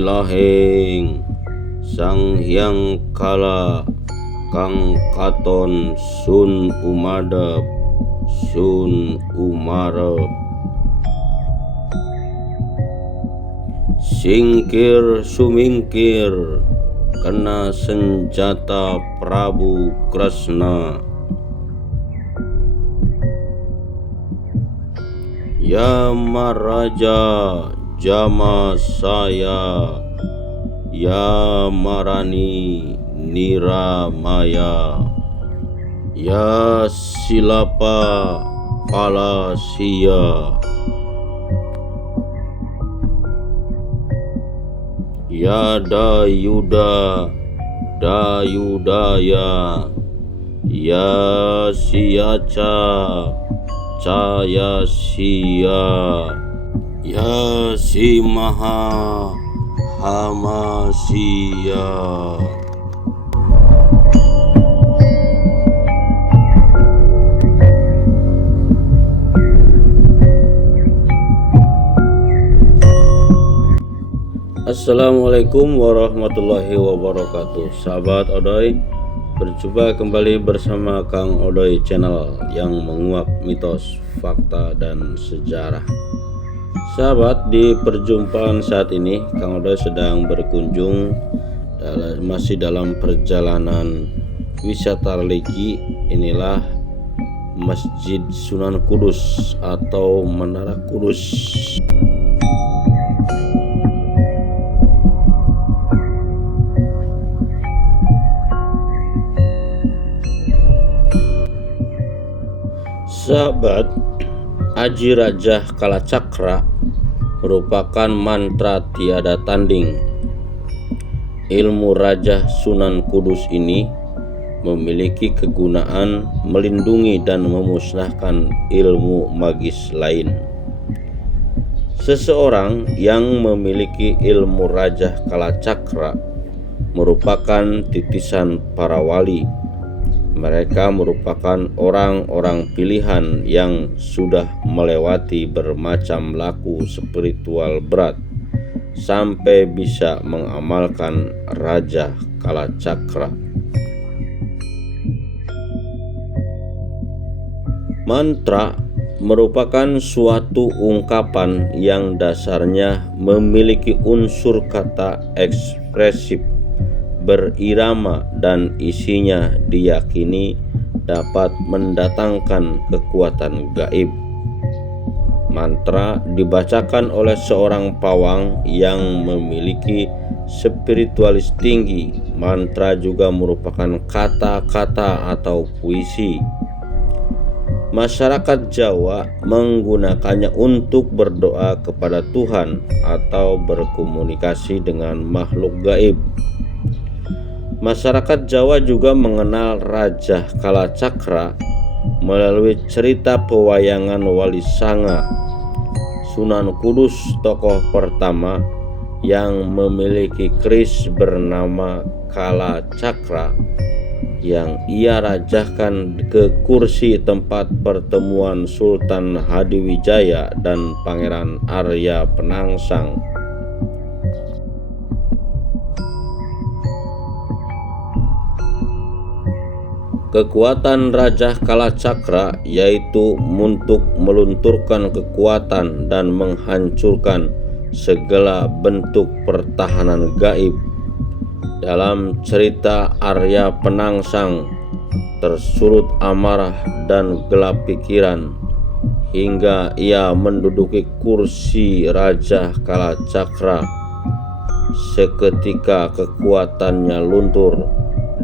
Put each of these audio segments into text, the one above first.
Ilaheng Sang Hyang Kala Kang Katon Sun Umadep Sun Umarep Singkir sumingkir kena senjata Prabu Kresna. Ya Maraja Jama saya, Ya Marani Niramaya, Ya Silapa Palasia, Ya Dayuda Dayudaya, Ya Siaca Caya Sia, Ya Si Maha Hamasia. Assalamualaikum warahmatullahi wabarakatuh. Sahabat Odoy, berjumpa kembali bersama Kang Odoy channel yang menguak mitos, fakta, dan sejarah. Sahabat, di perjumpaan saat ini Kang Odoy sedang berkunjung masih dalam perjalanan wisata religi. Inilah Masjid Sunan Kudus atau Menara Kudus. Sahabat, Aji Rajah Kalacakra merupakan mantra tiada tanding. Ilmu Rajah Sunan Kudus ini memiliki kegunaan melindungi dan memusnahkan ilmu magis lain. Seseorang yang memiliki ilmu Rajah Kalacakra merupakan titisan para wali. Mereka merupakan orang-orang pilihan yang sudah melewati bermacam laku spiritual berat sampai bisa mengamalkan Rajah Kalacakra. Mantra merupakan suatu ungkapan yang dasarnya memiliki unsur kata ekspresif, berirama, dan isinya diyakini dapat mendatangkan kekuatan gaib. Mantra dibacakan oleh seorang pawang yang memiliki spiritualis tinggi. Mantra juga merupakan kata-kata atau puisi. Masyarakat Jawa menggunakannya untuk berdoa kepada Tuhan atau berkomunikasi dengan makhluk gaib. Masyarakat Jawa juga mengenal Rajah Kalacakra melalui cerita pewayangan Wali Sanga. Sunan Kudus, tokoh pertama yang memiliki keris bernama Kalacakra, yang ia rajahkan ke kursi tempat pertemuan Sultan Hadiwijaya dan Pangeran Arya Penangsang. Kekuatan Rajah Kalacakra yaitu untuk melunturkan kekuatan dan menghancurkan segala bentuk pertahanan gaib. Dalam cerita Arya Penangsang tersulut amarah dan gelap pikiran hingga ia menduduki kursi Rajah Kalacakra. Seketika kekuatannya luntur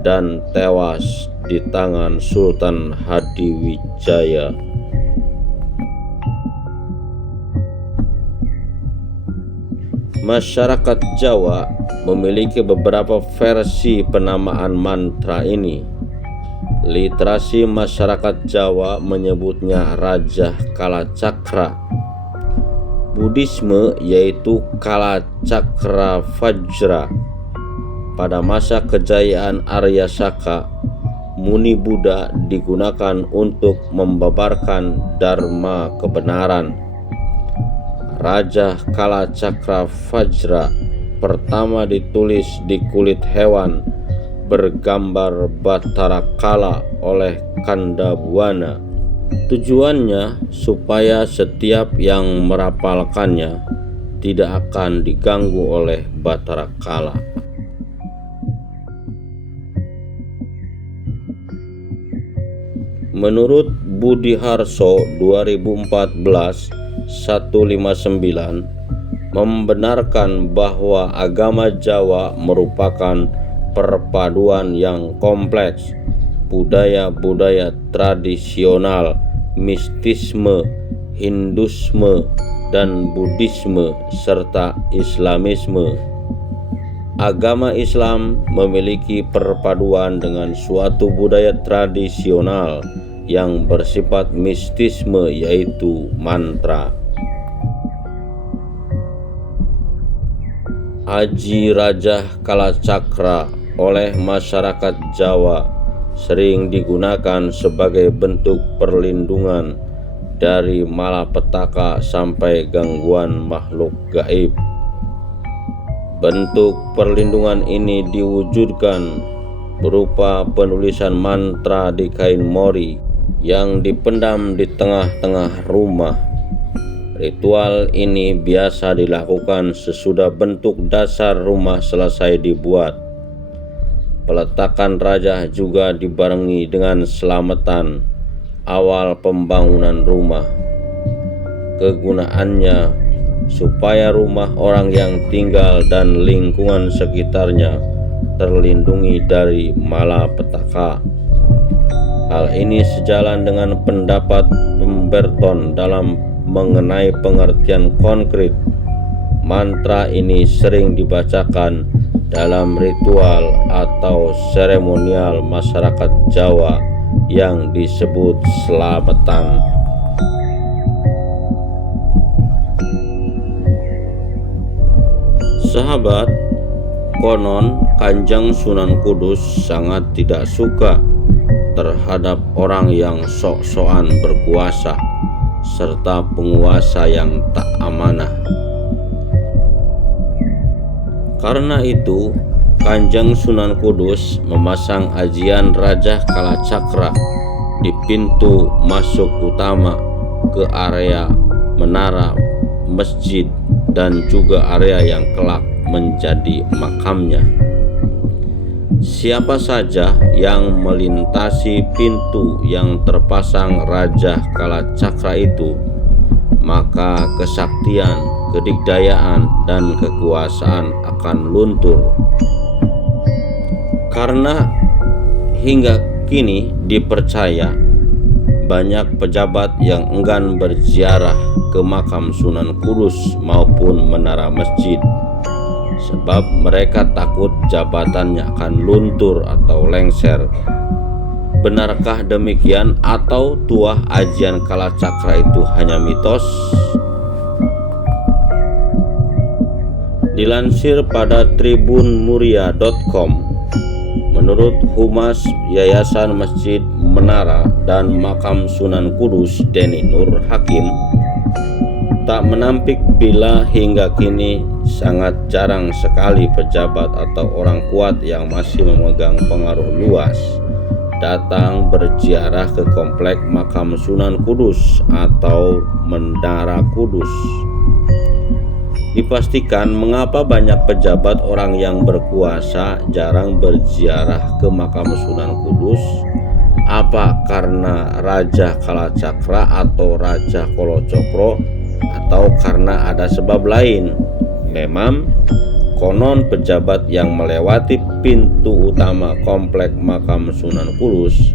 dan tewas di tangan Sultan Hadiwijaya. Masyarakat Jawa memiliki beberapa versi penamaan mantra ini. Literasi masyarakat Jawa menyebutnya Rajah Kalacakra. Buddhisme yaitu Kalacakra Vajra. Pada masa kejayaan Arya Saka, Muni Buddha digunakan untuk membabarkan dharma kebenaran. Rajah Kalacakra Vajra pertama ditulis di kulit hewan bergambar Bathara Kala oleh Kandabuana. Tujuannya supaya setiap yang merapalkannya tidak akan diganggu oleh Bathara Kala. Menurut Budiharso 2014-159 membenarkan bahwa agama Jawa merupakan perpaduan yang kompleks budaya-budaya tradisional, mistisme, Hindusme, dan Buddhisme, serta Islamisme. Agama Islam memiliki perpaduan dengan suatu budaya tradisional yang bersifat mistisme, yaitu mantra. Aji Rajah Kalacakra oleh masyarakat Jawa sering digunakan sebagai bentuk perlindungan dari malapetaka sampai gangguan makhluk gaib. Bentuk perlindungan ini diwujudkan berupa penulisan mantra di kain mori yang dipendam di tengah-tengah rumah. Ritual ini biasa dilakukan sesudah bentuk dasar rumah selesai dibuat. Peletakan rajah juga dibarengi dengan selamatan awal pembangunan rumah. Kegunaannya supaya rumah orang yang tinggal dan lingkungan sekitarnya terlindungi dari malapetaka. Hal ini sejalan dengan pendapat Pemberton dalam mengenai pengertian konkret. Mantra ini sering dibacakan dalam ritual atau seremonial masyarakat Jawa yang disebut selamatan. Sahabat, konon Kanjeng Sunan Kudus sangat tidak suka terhadap orang yang sok-sokan berkuasa serta penguasa yang tak amanah. Karena itu, Kanjeng Sunan Kudus memasang ajian Rajah Kalacakra di pintu masuk utama ke area menara masjid dan juga area yang kelak menjadi makamnya. Siapa saja yang melintasi pintu yang terpasang Rajah Kalacakra itu, maka kesaktian, kedikdayaan, dan kekuasaan akan luntur. Karena hingga kini dipercaya banyak pejabat yang enggan berziarah ke makam Sunan Kudus maupun menara masjid, sebab mereka takut jabatannya akan luntur atau lengser. Benarkah demikian atau tuah ajian Kalacakra itu hanya mitos? Dilansir pada tribunmuria.com, menurut Humas Yayasan Masjid Menara dan Makam Sunan Kudus Deni Nur Hakim, tak menampik bila hingga kini sangat jarang sekali pejabat atau orang kuat yang masih memegang pengaruh luas datang berziarah ke komplek makam Sunan Kudus atau Menara Kudus. Dipastikan mengapa banyak pejabat orang yang berkuasa jarang berziarah ke makam Sunan Kudus. Apa karena Raja Kalacakra atau Raja Kolocokro, atau karena ada sebab lain? Memang konon pejabat yang melewati pintu utama komplek makam Sunan Kudus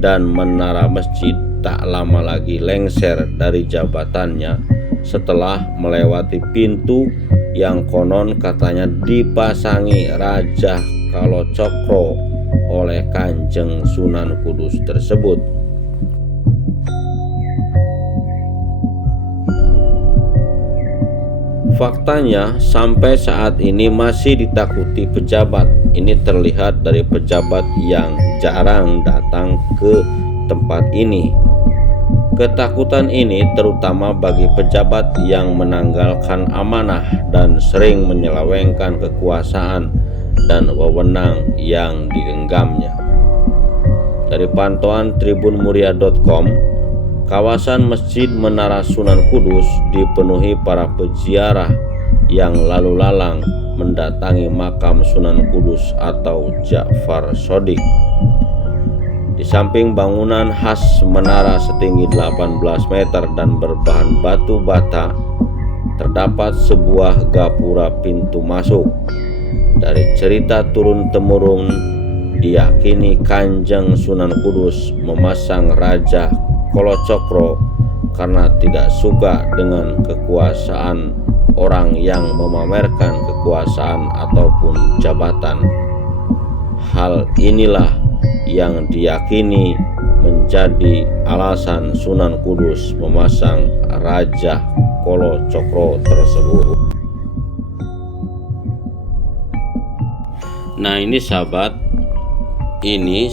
dan menara masjid tak lama lagi lengser dari jabatannya setelah melewati pintu yang konon katanya dipasangi Raja Kalocokro oleh Kanjeng Sunan Kudus tersebut. Faktanya sampai saat ini masih ditakuti pejabat. Ini terlihat dari pejabat yang jarang datang ke tempat ini. Ketakutan ini terutama bagi pejabat yang menanggalkan amanah dan sering menyelewengkan kekuasaan dan wewenang yang digenggamnya. Dari pantauan tribunmuria.com, kawasan Masjid Menara Sunan Kudus dipenuhi para peziarah yang lalu lalang mendatangi makam Sunan Kudus atau Ja'far Shadiq. Di samping bangunan khas menara setinggi 18 meter dan berbahan batu bata, terdapat sebuah gapura pintu masuk. Dari cerita turun-temurun, diyakini Kanjeng Sunan Kudus memasang Raja Kolocokro karena tidak suka dengan kekuasaan orang yang memamerkan kekuasaan ataupun jabatan. Hal inilah yang diyakini menjadi alasan Sunan Kudus memasang Raja Kolocokro tersebut. Nah, ini sahabat, ini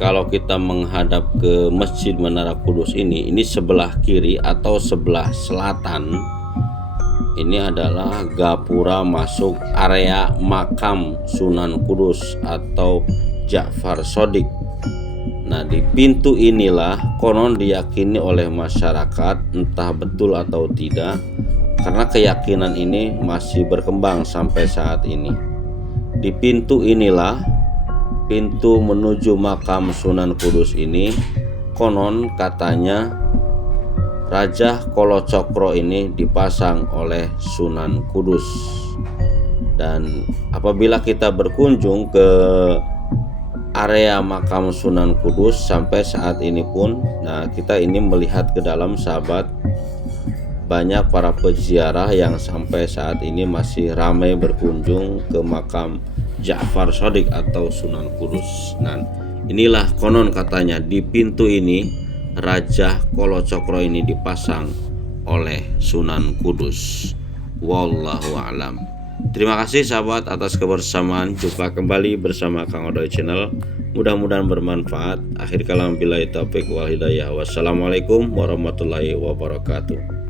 kalau kita menghadap ke Masjid Menara Kudus ini sebelah kiri atau sebelah selatan ini adalah gapura masuk area makam Sunan Kudus atau Ja'far Shadiq. Nah, di pintu inilah konon diyakini oleh masyarakat, entah betul atau tidak, karena keyakinan ini masih berkembang sampai saat ini. Di pintu inilah, pintu menuju makam Sunan Kudus ini, konon katanya Raja Kolocokro ini dipasang oleh Sunan Kudus. Dan apabila kita berkunjung ke area makam Sunan Kudus sampai saat ini pun, nah kita ini melihat ke dalam sahabat, banyak para peziarah yang sampai saat ini masih ramai berkunjung ke makam Ja'far Shadiq atau Sunan Kudus. Nah, inilah konon katanya di pintu ini Raja Kolocokro ini dipasang oleh Sunan Kudus. Wallahu a'lam. Terima kasih sahabat atas kebersamaan. Jumpa kembali bersama Kang Odoy Channel. Mudah-mudahan bermanfaat. Akhir kalam billahi taufiq wal hidayah. Wassalamualaikum warahmatullahi wabarakatuh.